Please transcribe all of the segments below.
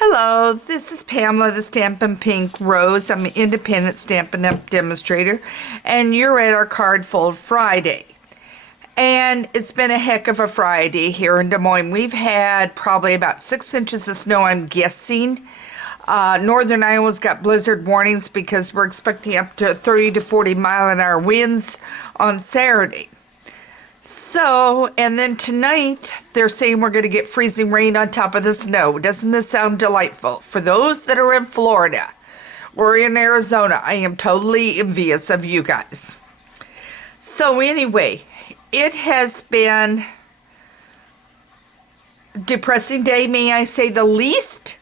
Hello, this is Pamela, the Stampin' Pink Rose. I'm an independent Stampin' Up demonstrator, and you're at our Card Fold Friday. And it's been a heck of a Friday here in Des Moines. We've had probably about 6 inches of snow, I'm guessing. Northern Iowa's got blizzard warnings because we're expecting up to 30 to 40 mile-an-hour winds on Saturday. So, and then tonight, they're saying we're going to get freezing rain on top of the snow. Doesn't this sound delightful? For those that are in Florida or in Arizona, I am totally envious of you guys. So anyway, it has been a depressing day, may I say the least.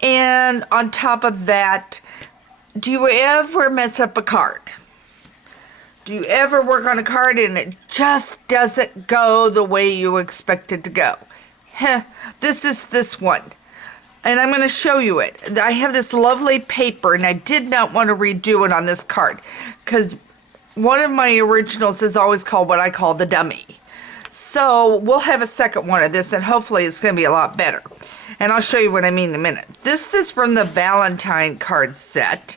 And on top of that, do you ever mess up a card? Do you ever work on a card and it just doesn't go the way you expect it to go? This is this one. And I'm going to show you it. I have this lovely paper and I did not want to redo it on this card because one of my originals is always called what I call the dummy. So we'll have a second one of this and hopefully it's going to be a lot better. And I'll show you what I mean in a minute. This is from the Valentine card set.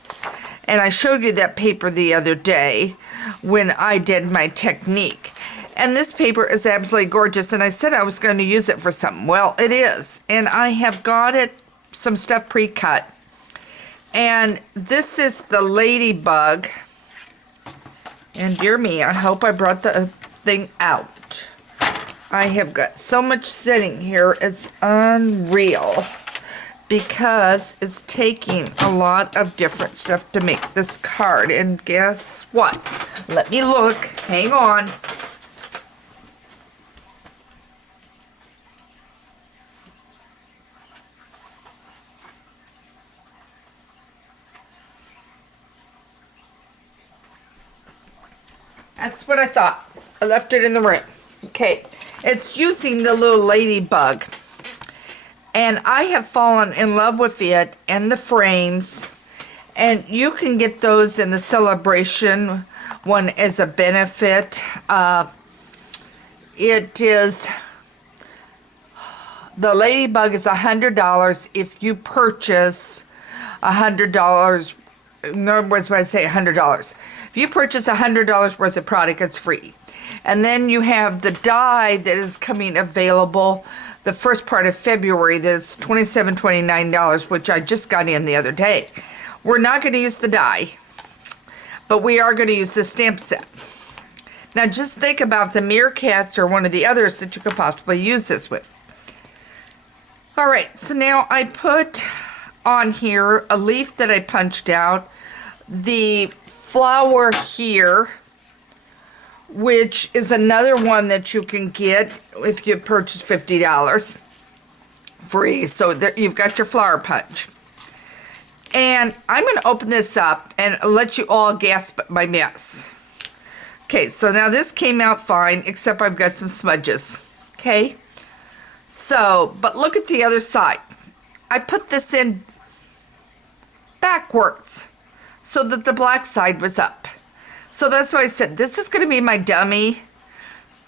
And I showed you that paper the other day when I did my technique. And this paper is absolutely gorgeous. And I said I was going to use it for something. Well, it is. And I have got it, some stuff pre-cut. And this is the Ladybug. And dear me, I hope I brought the thing out. I have got so much sitting here, it's unreal. Because it's taking a lot of different stuff to make this card. And guess what? Let me look. Hang on. That's what I thought. I left it in the room. Okay. It's using the little Ladybug. And I have fallen in love with it and the frames. And you can get those in the celebration one as a benefit. It is, the Ladybug is $100 if you purchase $100. In other words, when I say $100. If you purchase $100 worth of product, it's free. And then you have the die that is coming available the first part of February. That's $27, $29, which I just got in the other day. We're not going to use the die, but we are going to use the stamp set. Now just think about the Meerkats or one of the others that you could possibly use this with. All right, so now I put on here a leaf that I punched out, the flower here, which is another one that you can get if you purchase $50 free. So there, you've got your flower punch. And I'm going to open this up and let you all gasp at my mess. Okay, so now this came out fine, except I've got some smudges. Okay, so, but look at the other side. I put this in backwards so that the black side was up. So that's why I said this is going to be my dummy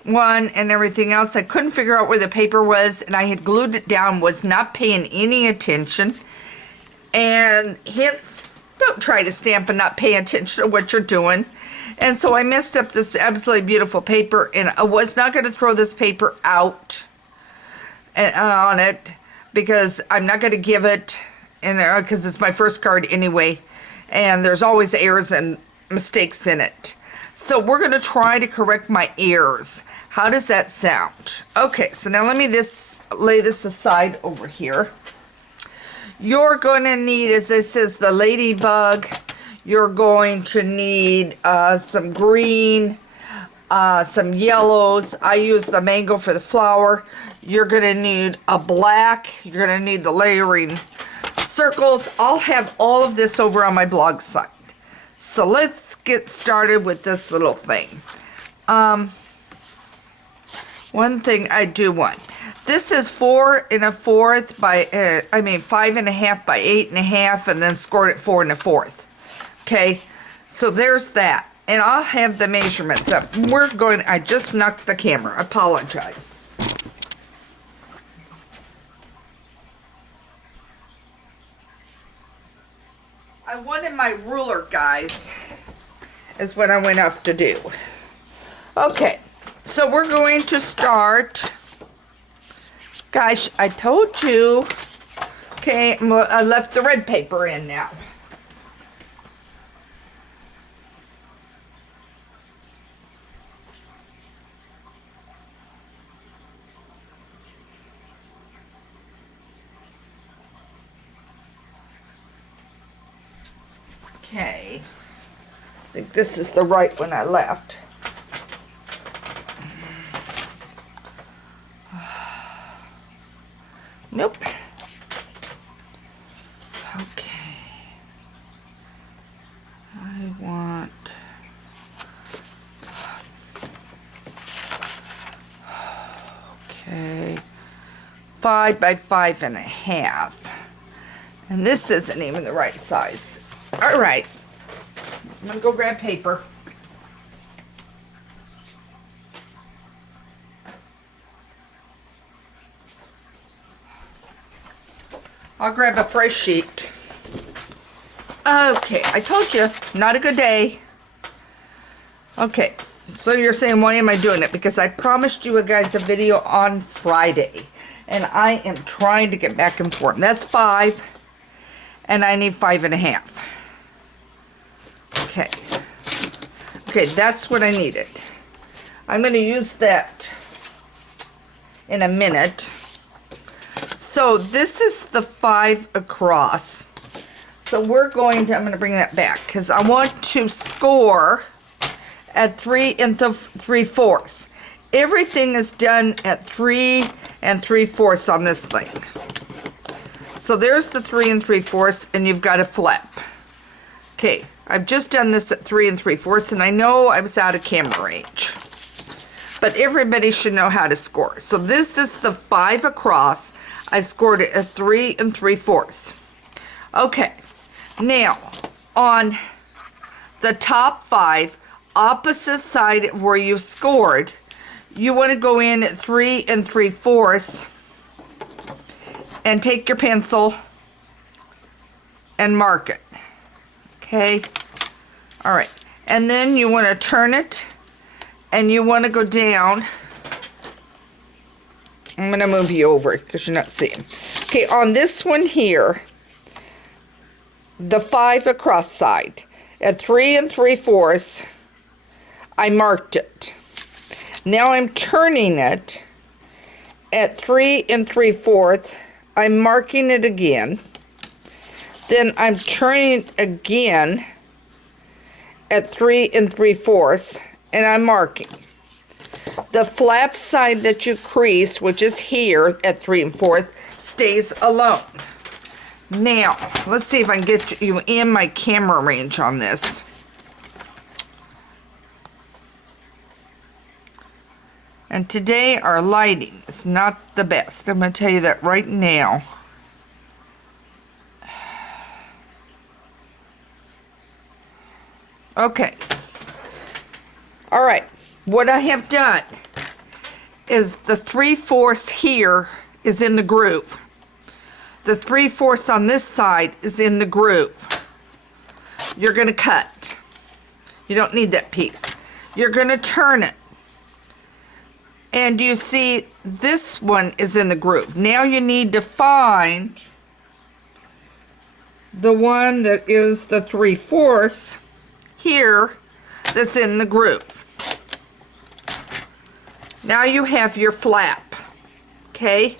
one and everything else. I couldn't figure out where the paper was and I had glued it down, was not paying any attention. And hence, don't try to stamp and not pay attention to what you're doing. And so I messed up this absolutely beautiful paper and I was not going to throw this paper out on it because I'm not going to give it in there because it's my first card anyway. And there's always errors and mistakes in it. So we're going to try to correct my errors. How does that sound? Okay, so now let me lay this aside over here. You're going to need, as this is the Ladybug, you're going to need some green, some yellows. I use the mango for the flower. You're going to need a black. You're going to need the layering circles. I'll have all of this over on my blog site. So let's get started with this little thing. One thing I do want. This is 4 1/4 by, 5 1/2 by 8 1/2, and then scored at 4 1/4. Okay, so there's that. And I'll have the measurements up. I just knocked the camera. Apologize. I wanted my ruler, guys, is what I went up to do. Okay, so we're going to start. Guys, I told you. Okay, I left the red paper in now. Okay, I think this is the right one I left. Nope. Okay. I want... Okay. 5 by 5.5. And this isn't even the right size. All right. I'm gonna go grab paper. I'll grab a fresh sheet. Okay, I told you, not a good day. Okay, so you're saying, why am I doing it? Because I promised you guys a video on Friday. And I am trying to get back in form. That's 5. And I need 5.5. Okay. Okay, that's what I needed. I'm going to use that in a minute. So this is the 5 across. So we're going to, I'm going to bring that back because I want to score at 3 3/4. Everything is done at 3 3/4 on this thing. So there's the 3 3/4, and you've got a flap. Okay, I've just done this at 3 3/4, and I know I was out of camera range. But everybody should know how to score. So this is the 5 across. I scored it at 3 3/4. Okay, now on the top 5, opposite side of where you scored, you want to go in at 3 3/4 and take your pencil and mark it. Okay, all right, and then you want to turn it and you want to go down. I'm going to move you over because you're not seeing. Okay, on this one here, the 5 across side, at 3 3/4, I marked it. Now I'm turning it at 3 3/4. I'm marking it again. Then I'm turning it again at 3 3/4, and I'm marking. The flap side that you crease, which is here at 3 4, stays alone. Now, let's see if I can get you in my camera range on this. And today our lighting is not the best. I'm going to tell you that right now. Okay. All right. What I have done is the 3/4 here is in the groove. The 3/4 on this side is in the groove. You're going to cut. You don't need that piece. You're going to turn it. And you see this one is in the groove. Now you need to find the one that is the 3/4 here that's in the groove. Now you have your flap, okay?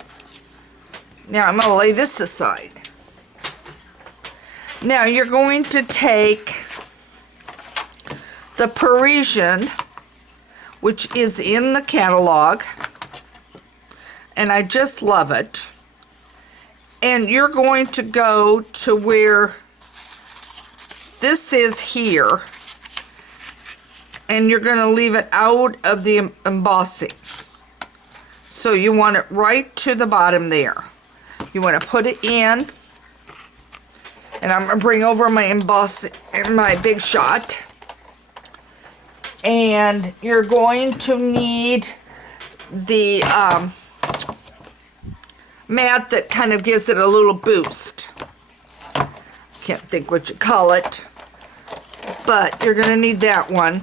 Now I'm going to lay this aside. Now you're going to take the Parisian, which is in the catalog, and I just love it. And you're going to go to where this is here, and you're going to leave it out of the embossing. So you want it right to the bottom there. You want to put it in, and I'm going to bring over my embossing, my Big Shot. And you're going to need the mat that kind of gives it a little boost. Can't think what you call it. But you're going to need that one.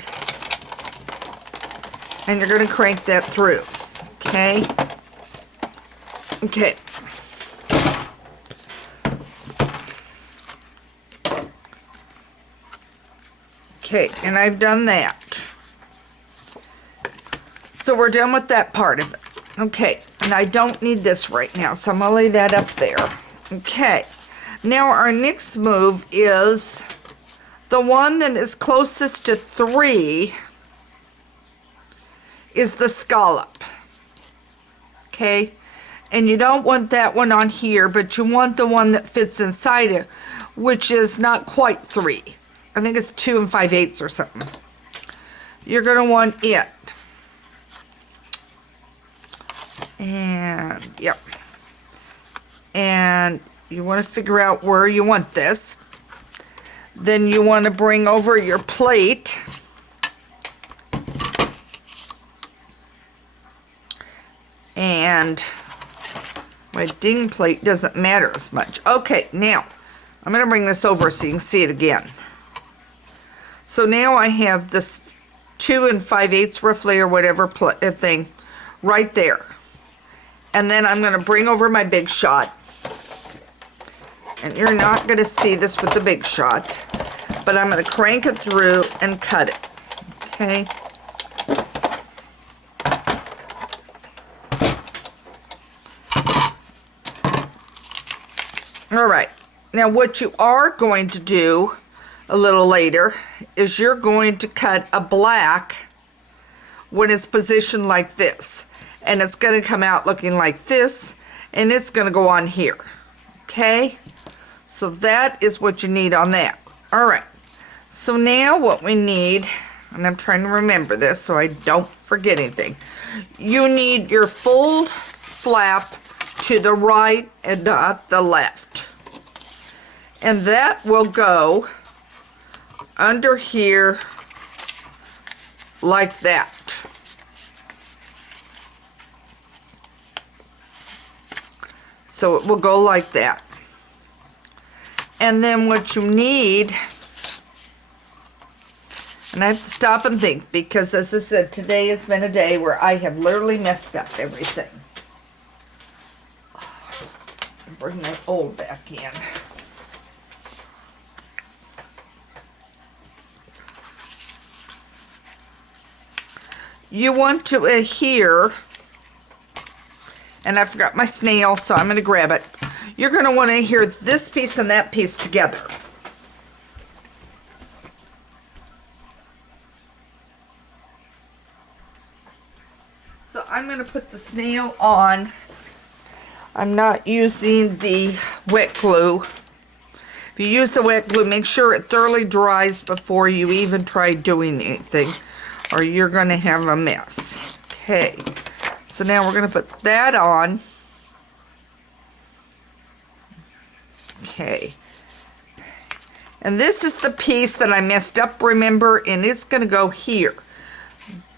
And you're going to crank that through. Okay? Okay. Okay, and I've done that. So we're done with that part of it. Okay, and I don't need this right now, so I'm going to lay that up there. Okay, now our next move is the one that is closest to 3 is the scallop. Okay, and you don't want that one on here, but you want the one that fits inside it, which is not quite 3. I think it's 2 5/8 or something. You're going to want it. And, yep. And you want to figure out where you want this. Then you want to bring over your plate. And my ding plate doesn't matter as much. Okay, now I'm going to bring this over so you can see it again. So now I have this 2 5/8 roughly or whatever thing right there. And then I'm going to bring over my Big Shot. And you're not going to see this with the Big Shot, but I'm going to crank it through and cut it. Okay. All right. Now what you are going to do a little later is you're going to cut a black when it's positioned like this. And it's going to come out looking like this, and it's going to go on here. Okay? So that is what you need on that. All right. So now what we need, and I'm trying to remember this so I don't forget anything. You need your fold flap to the right and not the left. And that will go under here like that. So it will go like that. And then what you need, and I have to stop and think because as I said, today has been a day where I have literally messed up everything. Bring that old back in. You want to adhere, and I forgot my snail, so I'm going to grab it. You're going to want to adhere this piece and that piece together. So I'm going to put the snail on. I'm not using the wet glue. If you use the wet glue, make sure it thoroughly dries before you even try doing anything, or you're going to have a mess. Okay. So now we're going to put that on. Okay. And this is the piece that I messed up, remember, and it's going to go here.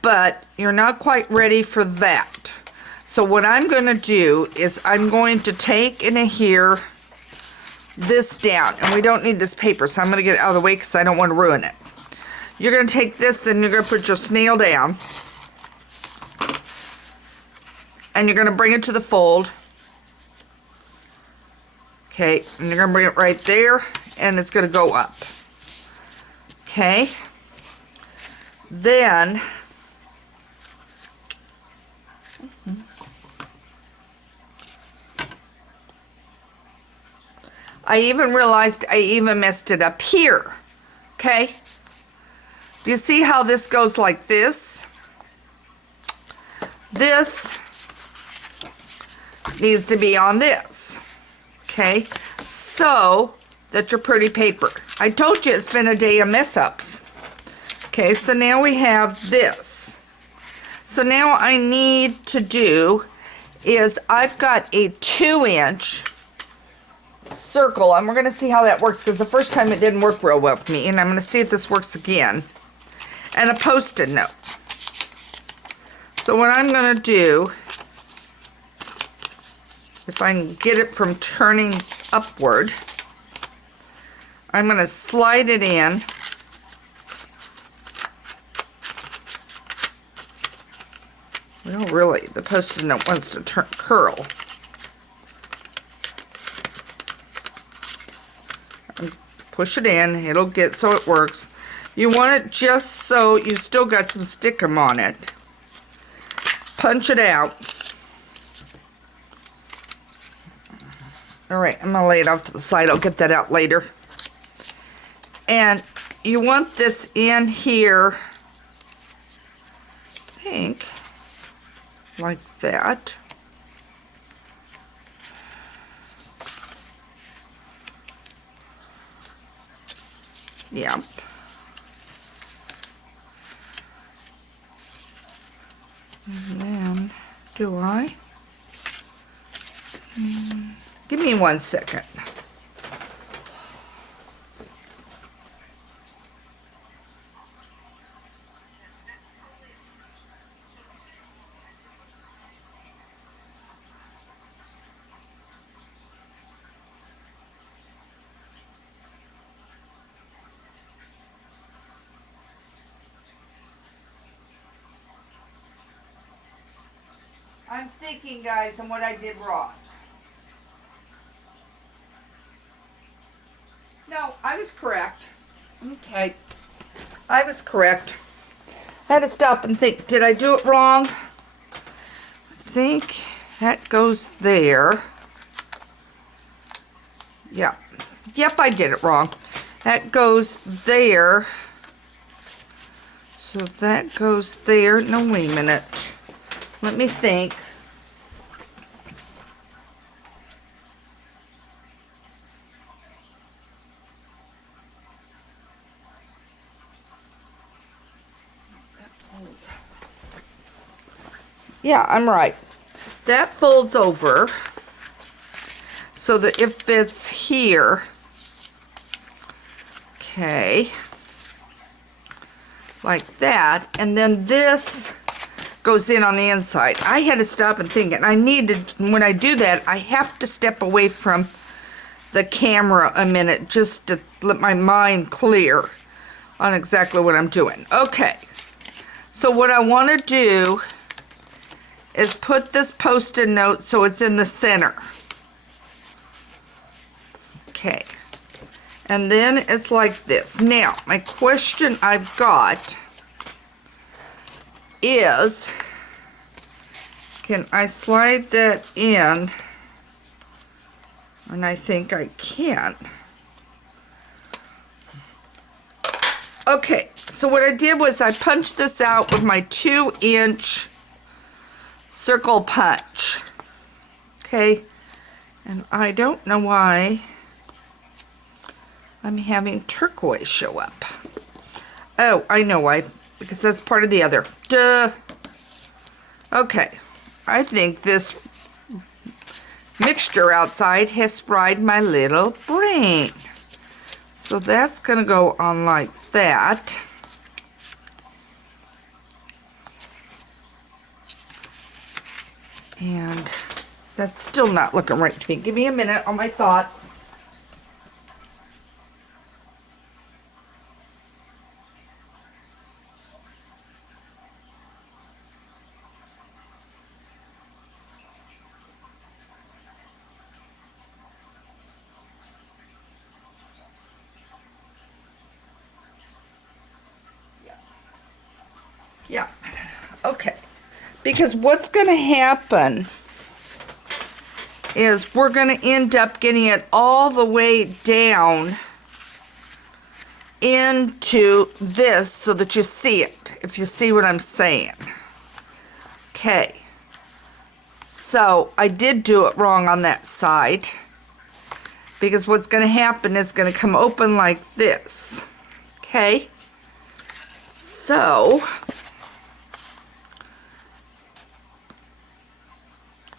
But you're not quite ready for that. So what I'm going to do is I'm going to take and adhere this down. And we don't need this paper, so I'm going to get it out of the way because I don't want to ruin it. You're going to take this and you're going to put your snail down. And you're going to bring it to the fold. Okay, and you're going to bring it right there, and it's going to go up. Okay. Then, I even realized I even messed it up here. Okay. Do you see how this goes like this? This needs to be on this. Okay, so that's your pretty paper. I told you it's been a day of mess ups. Okay, so now we have this. So now I need to do is I've got a 2-inch circle, and we're going to see how that works because the first time it didn't work real well with me, and I'm going to see if this works again. And a Post-it note. So what I'm going to do, if I can get it from turning upward, I'm going to slide it in. Well, really, the Post-it note wants to curl. Push it in. It'll get so it works. You want it just so you've still got some stickum on it. Punch it out. All right, I'm gonna lay it off to the side. I'll get that out later. And you want this in here, I think, like that. Yep. And then, do I? Give me 1 second. I'm thinking, guys, on what I did wrong. No, I was correct. Okay. I was correct. I had to stop and think, did I do it wrong? I think that goes there. Yeah. Yep, I did it wrong. That goes there. So that goes there. No, wait a minute. Let me think. Yeah, I'm right. That folds over so that it fits here. Okay. Like that. And then this goes in on the inside. I had to stop and think, and I needed, when I do that, I have to step away from the camera a minute just to let my mind clear on exactly what I'm doing. Okay. So what I want to do is put this Post-it note so it's in the center. Okay. And then it's like this. Now, my question I've got is, can I slide that in? And I think I can. Okay, so what I did was I punched this out with my 2-inch circle punch. Okay, and I don't know why I'm having turquoise show up. Oh, I know why, because that's part of the other. Duh. Okay, I think this mixture outside has fried my little brain. So that's gonna go on like that. And that's still not looking right to me. Give me a minute on my thoughts. Yeah. Okay. Because what's going to happen is we're going to end up getting it all the way down into this so that you see it, if you see what I'm saying. Okay. So I did do it wrong on that side, because what's going to happen is going to come open like this. Okay. So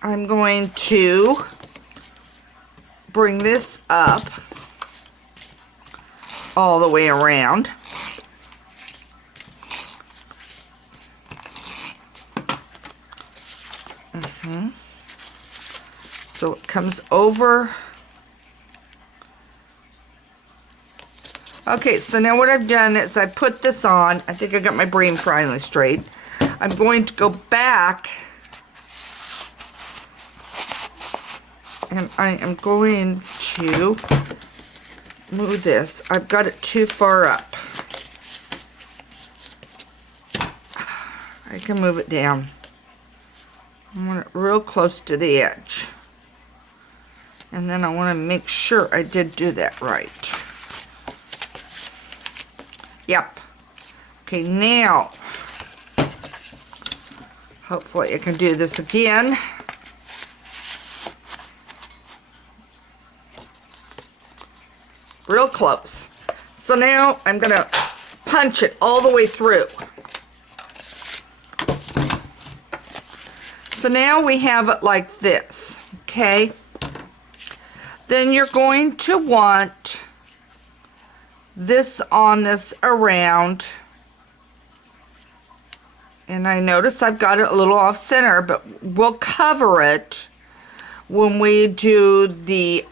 I'm going to bring this up all the way around. So it comes over Okay, so now what I've done is I put this on. I think I got my brain finally straight. I'm going to go back and I am going to move this. I've got it too far up. I can move it down. I want it real close to the edge. And then I want to make sure I did do that right. Yep. Okay, now, hopefully I can do this again. Real close. So now I'm going to punch it all the way through. So now we have it like this, okay? Then you're going to want this on this around. And I notice I've got it a little off center, but we'll cover it when we do the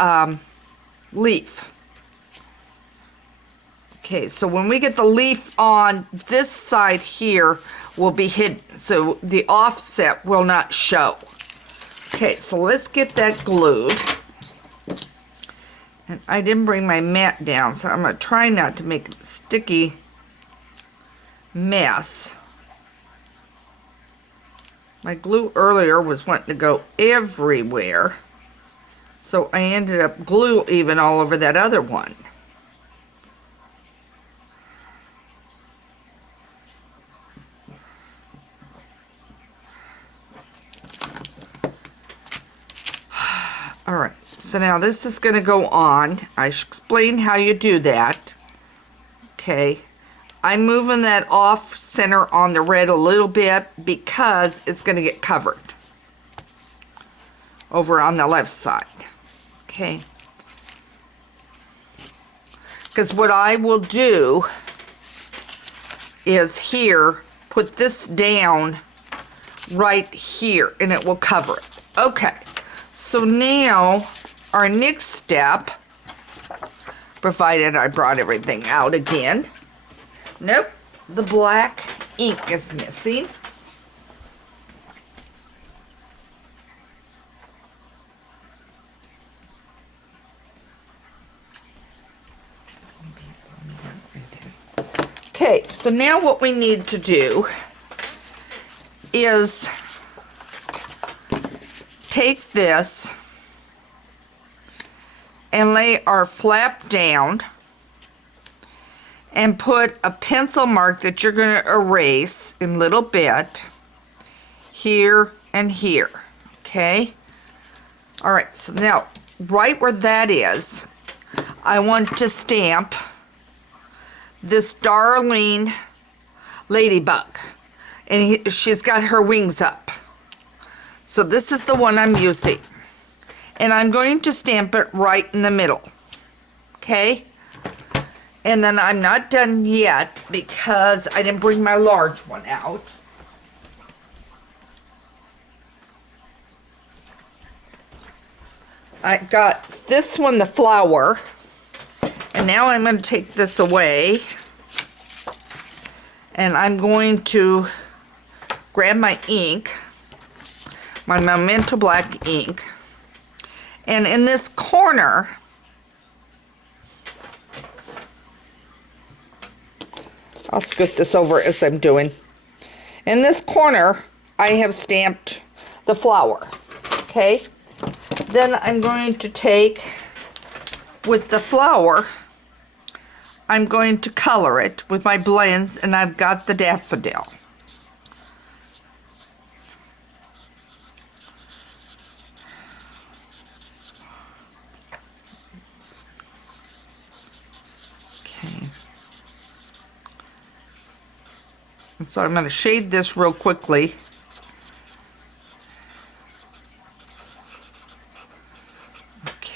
leaf. Okay, so when we get the leaf on this side here, will be hidden, so the offset will not show. Okay, so let's get that glued. And I didn't bring my mat down, so I'm going to try not to make a sticky mess. My glue earlier was wanting to go everywhere, so I ended up glue even all over that other one. All right, so now this is going to go on. I explained how you do that. Okay, I'm moving that off center on the red a little bit because it's going to get covered over on the left side. Okay, because what I will do is here, put this down right here and it will cover it. Okay. So now, our next step, provided I brought everything out again. Nope, the black ink is missing. Okay, so now what we need to do is take this and lay our flap down and put a pencil mark that you're going to erase in little bit here and here. Okay, all right, so now right where that is, I want to stamp this darling Ladybug, and she's got her wings up. So this is the one I'm using. And I'm going to stamp it right in the middle. Okay? And then I'm not done yet because I didn't bring my large one out. I got this one, the flower. And now I'm going to take this away. And I'm going to grab my ink. My Memento Black ink, and in this corner, I'll scoot this over as I'm doing. In this corner, I have stamped the flower. Okay, then I'm going to take with the flower, I'm going to color it with my blends, and I've got the daffodil. So I'm going to shade this real quickly. Okay.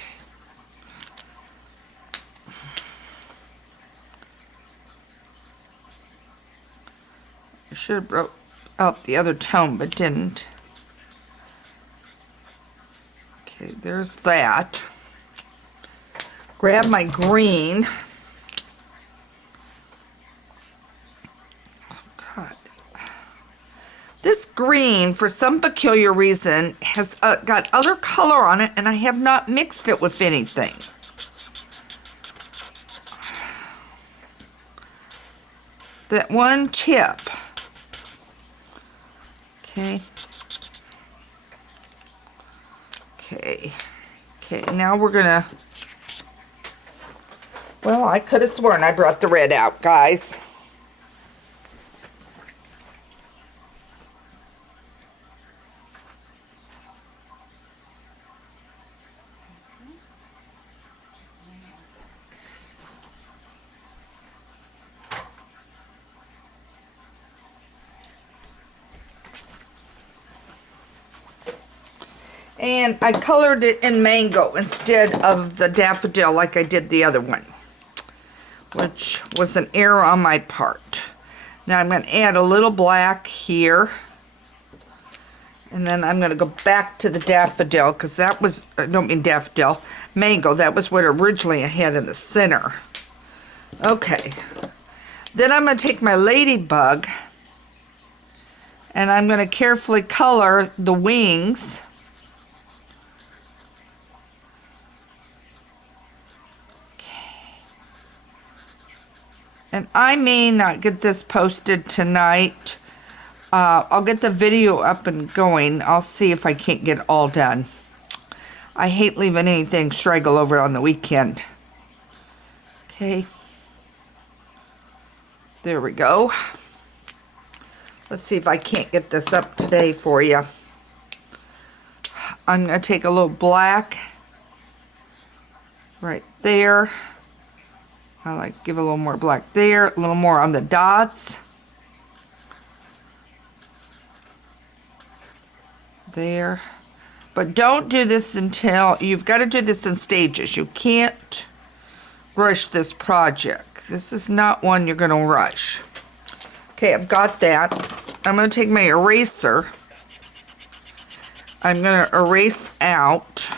I should have brought out the other tone, but didn't. Okay, there's that. Grab my green. green, for some peculiar reason, has got other color on it, and I have not mixed it with anything. That one tip. Okay. Okay. Okay, now we're gonna, well, I could have sworn I brought the red out, guys. And I colored it in mango instead of the daffodil like I did the other one, which was an error on my part. Now I'm going to add a little black here. And then I'm going to go back to the daffodil, because that was, I don't mean daffodil, mango. That was what originally I had in the center. Okay. Then I'm going to take my Ladybug, and I'm going to carefully color the wings. And I may not get this posted tonight. I'll get the video up and going. I'll see if I can't get it all done. I hate leaving anything straggle over on the weekend. Okay. There we go. Let's see if I can't get this up today for you. I'm going to take a little black right there. I like to give a little more black there, a little more on the dots. There. But don't do this until, you've got to do this in stages. You can't rush this project. This is not one you're going to rush. Okay, I've got that. I'm going to take my eraser. I'm going to erase out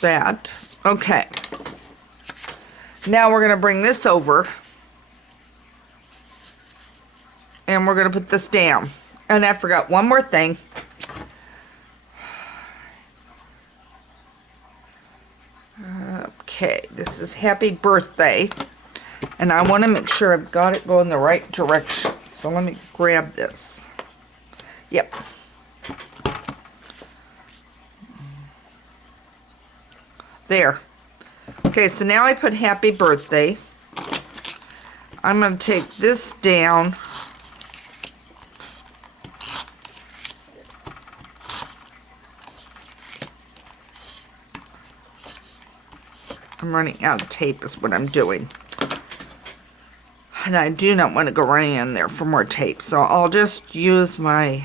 that. Okay. Now we're going to bring this over, and we're going to put this down. And I forgot one more thing. Okay, this is Happy Birthday, and I want to make sure I've got it going the right direction. So let me grab this. Yep. There. Okay, so now I put Happy Birthday. I'm going to take this down. I'm running out of tape is what I'm doing. And I do not want to go running in there for more tape. So I'll just use my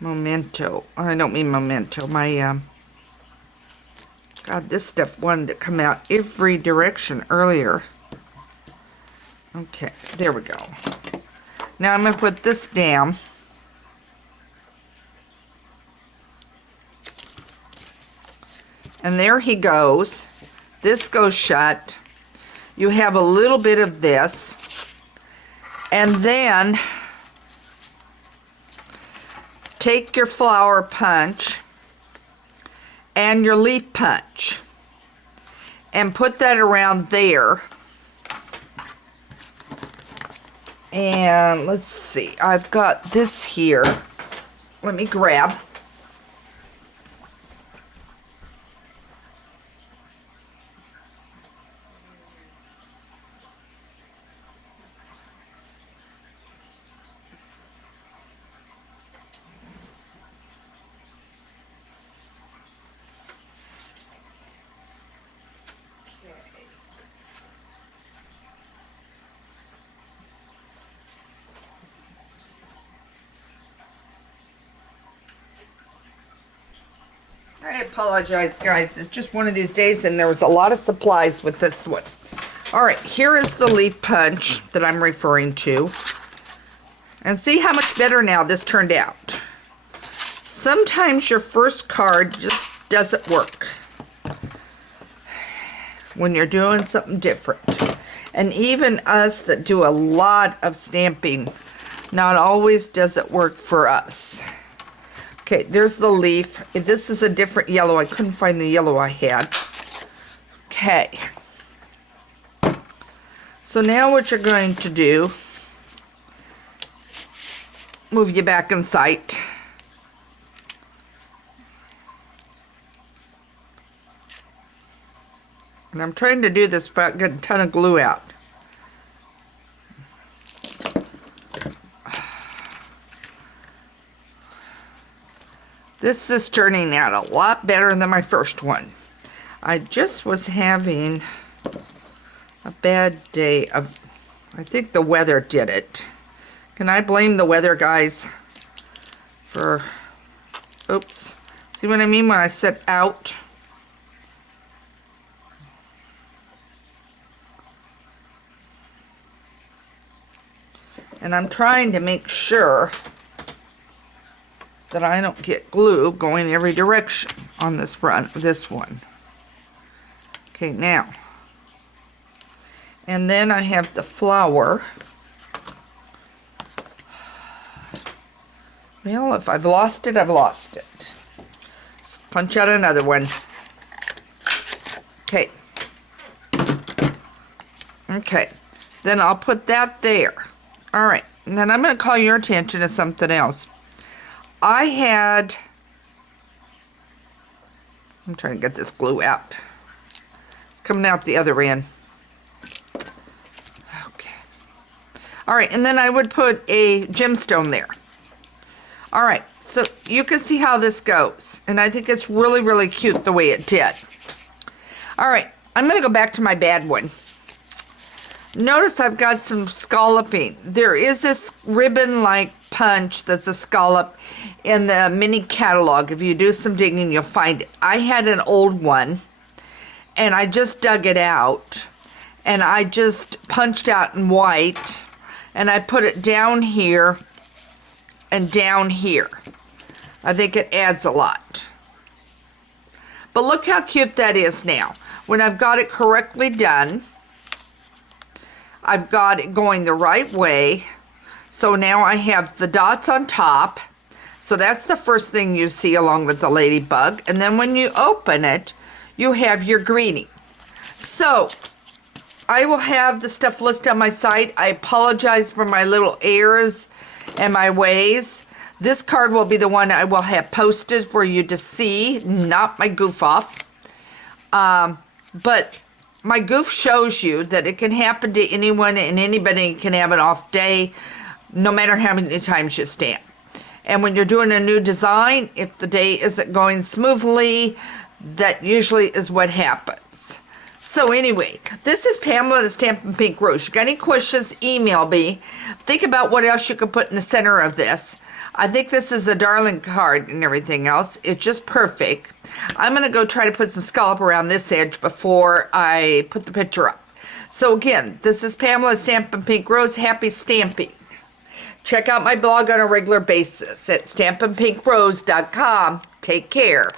Memento. I don't mean Memento. My, God, this stuff wanted to come out every direction earlier. Okay, there we go. Now I'm going to put this down. And there he goes. This goes shut. You have a little bit of this. And then take your flower punch and your leaf punch and put that around there. And let's see, I've got this here. Let me grab. I apologize, guys. It's just one of these days, and there was a lot of supplies with this one. All right, here is the leaf punch that I'm referring to. And see how much better now this turned out. Sometimes your first card just doesn't work. when you're doing something different. And even us that do a lot of stamping, not always does it work for us. Okay, there's the leaf. This is a different yellow. I couldn't find the yellow I had. Okay. So now what you're going to do, move you back in sight. And I'm trying to do this without getting a ton of glue out. This is turning out a lot better than my first one. I just was having a bad day of, I think the weather did it. Can I blame the weather, guys? For, oops. See what I mean when I said out? And I'm trying to make sure that I don't get glue going every direction on this one. Okay, now. And then I have the flower. Well, if I've lost it, I've lost it. Let's punch out another one. Okay. Okay. Then I'll put that there. All right. And then I'm going to call your attention to something else. I'm trying to get this glue out. It's coming out the other end. Okay. All right, and then I would put a gemstone there. All right, so you can see how this goes. And I think it's really, really cute the way it did. All right, I'm going to go back to my bad one. Notice I've got some scalloping. There is this ribbon-like punch that's a scallop in the mini catalog. If you do some digging, you'll find it. I had an old one, and I just dug it out, and I just punched out in white, and I put it down here and down here. I think it adds a lot. But look how cute that is now. When I've got it correctly done, I've got it going the right way. So now I have the dots on top. So that's the first thing you see along with the ladybug. And then when you open it, you have your greeting. So I will have the stuff listed on my site. I apologize for my little errors and my ways. This card will be the one I will have posted for you to see, not my goof off. But my goof shows you that it can happen to anyone, and anybody can have an off day, no matter how many times you stamp. And when you're doing a new design, if the day isn't going smoothly, that usually is what happens. So anyway, this is Pamela, the Stampin' Pink Rose. You got any questions, email me. Think about what else you could put in the center of this. I think this is a darling card and everything else. It's just perfect. I'm going to go try to put some scallop around this edge before I put the picture up. So again, this is Pamela, Stampin' Pink Rose. Happy stamping. Check out my blog on a regular basis at stampinpinkrose.com. Take care.